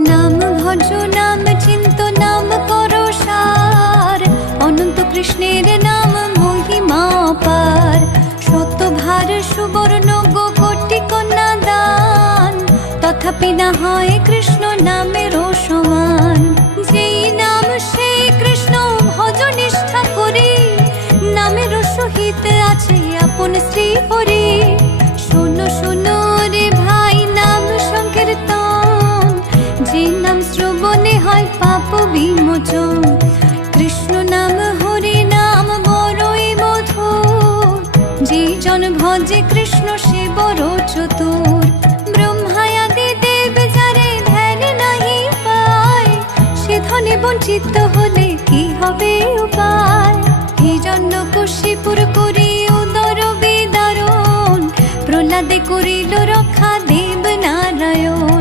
নাম ভজ নাম চিন্ত নাম করো সার, অনন্ত কৃষ্ণের নাম মহিমা পার। শতভার সুবর্ণ গো কোটি কন্যা দান, তথাপি না হয় কৃষ্ণ নামেরও সমান। যেই নাম সেই কৃষ্ণ ভজ নিষ্ঠা করি, নামের সহিত আছে আপন শ্রী হরি। শোনো শোনো রে ভাই নাম সংকীর্তন, যে নাম শ্রবণে হয় পাপ বিমোচন। কৃষ্ণ নাম হরি নাম বড়ই মধুর, যে জন ভজে কৃষ্ণ সে বড় চতুর। ব্রহ্মায়াদি দেব যারে ধ্যান নাহি পায়, সে ধনে বঞ্চিত হলে কি হবে উপায়। হিরণ্যকশিপুর করি উদর বিদারণ, প্রহ্লাদে করিল রক্ষা দেব নারায়ণ।